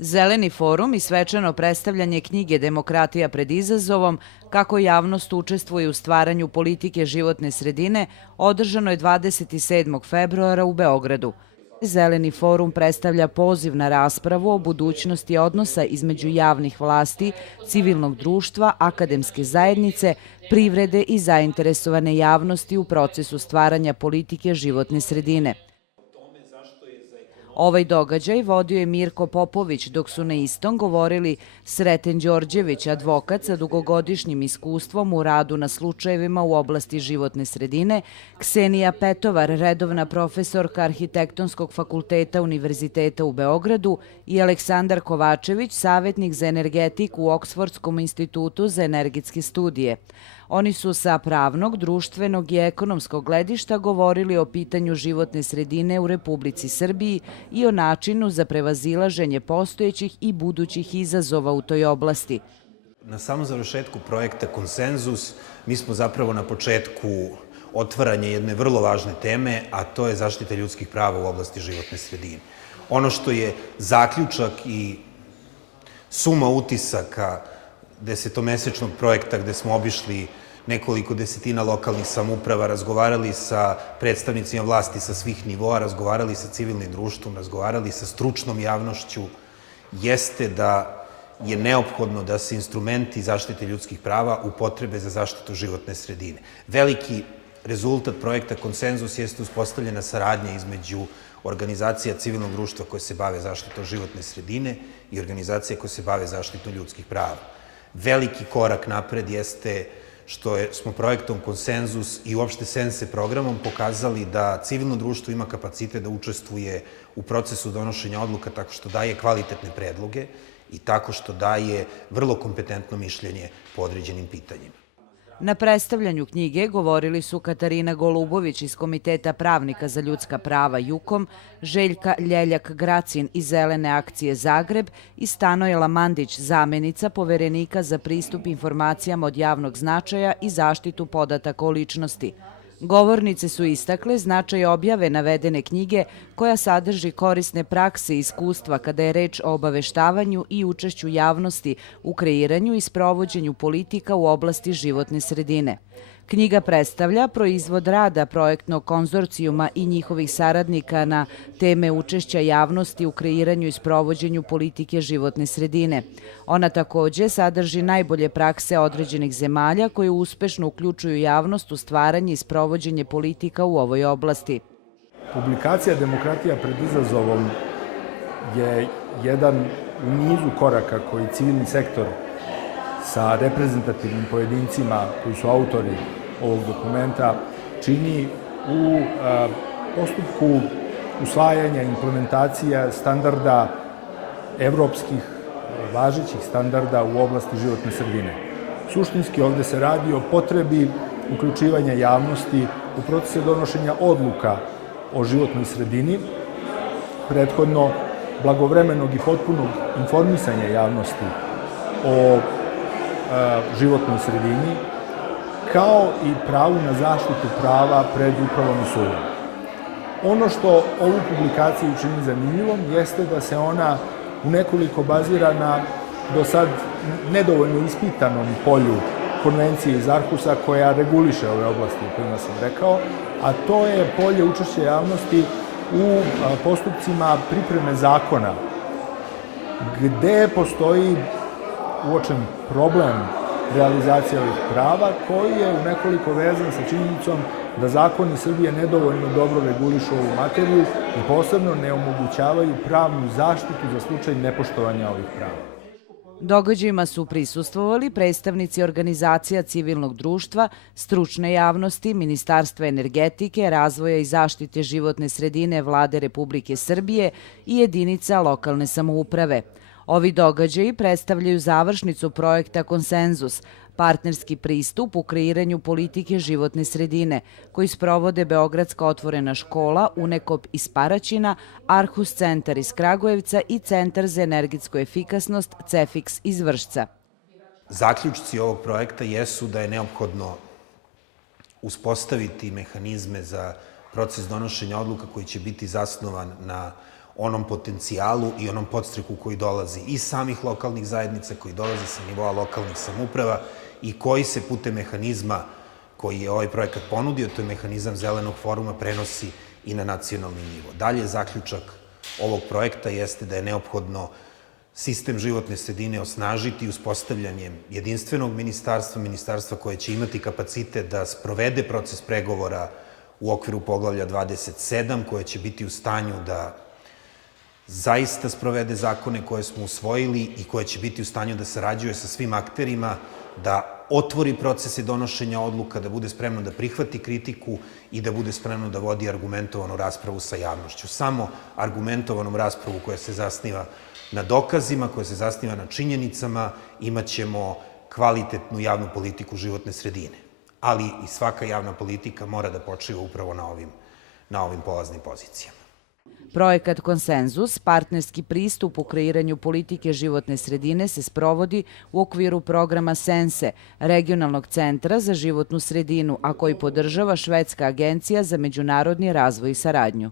Zeleni forum i svečano predstavljanje knjige Demokratija pred izazovom, kako javnost učestvuje u stvaranju politike životne sredine, održano je 27. februara u Beogradu. Zeleni forum predstavlja poziv na raspravu o budućnosti odnosa između javnih vlasti, civilnog društva, akademske zajednice, privrede i zainteresovane javnosti u procesu stvaranja politike životne sredine. Ovaj događaj vodio je Mirko Popović, dok su na istom govorili Sreten Đorđević, advokat sa dugogodišnjim iskustvom u radu na slučajevima u oblasti životne sredine, Ksenija Petovar, redovna profesorka Arhitektonskog fakulteta Univerziteta u Beogradu i Aleksandar Kovačević, savjetnik za energetiku u Oksfordskom institutu za energetske studije. Oni su sa pravnog, društvenog i ekonomskog gledišta govorili o pitanju životne sredine u Republici Srbiji i o načinu za prevazilaženje postojećih i budućih izazova u toj oblasti. Na samom završetku projekta Konsenzus mi smo zapravo na početku otvaranja jedne vrlo važne teme, a to je zaštita ljudskih prava u oblasti životne sredine. Ono što je zaključak i suma utisaka desetomesečnog projekta gde smo obišli nekoliko desetina lokalnih samouprava, razgovarali sa predstavnicima vlasti sa svih nivoa, razgovarali sa civilnim društvom, razgovarali sa stručnom javnošću, jeste da je neophodno da se instrumenti zaštite ljudskih prava upotrebe za zaštitu životne sredine. Veliki rezultat projekta Konsenzus jeste uspostavljena saradnja između organizacija civilnog društva koje se bave zaštitom životne sredine i organizacije koje se bave zaštitom ljudskih prava. Veliki korak napred jeste što smo projektom Konsenzus i uopšte Sense programom pokazali da civilno društvo ima kapacitet da učestvuje u procesu donošenja odluka tako što daje kvalitetne predloge i tako što daje vrlo kompetentno mišljenje po određenim pitanjima. Na predstavljanju knjige govorili su Katarina Golubović iz Komiteta pravnika za ljudska prava JUKOM, Željka Ljeljak-Gracin iz Zelene akcije Zagreb i Stanojla Mandić, zamenica Poverenika za pristup informacijama od javnog značaja i zaštitu podataka o ličnosti. Govornice su istakle značaj objave navedene knjige koja sadrži korisne prakse i iskustva kada je reč o obaveštavanju i učešću javnosti u kreiranju i sprovođenju politika u oblasti životne sredine. Knjiga predstavlja proizvod rada projektnog konzorcijuma i njihovih saradnika na teme učešća javnosti u kreiranju i sprovođenju politike životne sredine. Ona takođe sadrži najbolje prakse određenih zemalja koje uspešno uključuju javnost u stvaranje i sprovođenje politika u ovoj oblasti. Publikacija Demokratija pred izazovom je jedan u nizu koraka koji civilni sektor sa reprezentativnim pojedincima koji su autori ovog dokumenta čini u postupku usvajanja implementacija standarda evropskih važećih standarda u oblasti životne sredine. Suštinski ovde se radi o potrebi uključivanja javnosti u procese donošenja odluka o životnoj sredini, prethodno blagovremenog i potpunog informisanja javnosti o životnoj sredini, kao i pravu na zaštitu prava pred upravom i sudom. Ono što ovu publikaciju čini zanimljivom jeste da se ona u nekoliko bazira na do sad nedovoljno ispitanom polju konvencije iz Arhusa koja reguliše ove oblasti o kojima sam rekao, a to je polje učešća javnosti u postupcima pripreme zakona, gde postoji uočen problem realizacije ovih prava, koji je u nekoliko vezan sa činjenicom da zakoni Srbije nedovoljno dobro regulišu ovu materiju i posebno ne omogućavaju pravnu zaštitu za slučaj nepoštovanja ovih prava. Događajima su prisustvovali predstavnici organizacija civilnog društva, stručne javnosti, Ministarstva energetike, razvoja i zaštite životne sredine Vlade Republike Srbije i jedinica lokalne samouprave. Ovi događaji predstavljaju završnicu projekta Konsenzus, partnerski pristup u kreiranju politike životne sredine, koji sprovode Beogradska otvorena škola, UNEKOP iz Paraćina, Arhus centar iz Kragujevca i Centar za energetsku efikasnost CEFIX iz Vršca. Zaključci ovog projekta jesu da je neophodno uspostaviti mehanizme za proces donošenja odluka koji će biti zasnovan na onom potencijalu i onom podstreku koji dolazi iz samih lokalnih zajednica, koji dolazi sa nivoa lokalnih samouprava i koji se putem mehanizma koji je ovaj projekat ponudio, to je mehanizam Zelenog foruma, prenosi i na nacionalni nivo. Dalje, zaključak ovog projekta jeste da je neophodno sistem životne sredine osnažiti uspostavljanjem jedinstvenog ministarstva koje će imati kapacitet da sprovede proces pregovora u okviru poglavlja 27, koje će biti u stanju da zaista sprovede zakone koje smo usvojili i koje će biti u stanju da sarađuje sa svim akterima, da otvori procese donošenja odluka, da bude spremno da prihvati kritiku i da bude spremno da vodi argumentovanu raspravu sa javnošću. Samo argumentovanom raspravu koja se zasniva na dokazima, koja se zasniva na činjenicama, imaćemo kvalitetnu javnu politiku životne sredine. Ali i svaka javna politika mora da počiva upravo na ovim polaznim pozicijama. Projekat Konsenzus, partnerski pristup u kreiranju politike životne sredine, se sprovodi u okviru programa SENSE, Regionalnog centra za životnu sredinu, a koji podržava Švedska agencija za međunarodni razvoj i saradnju.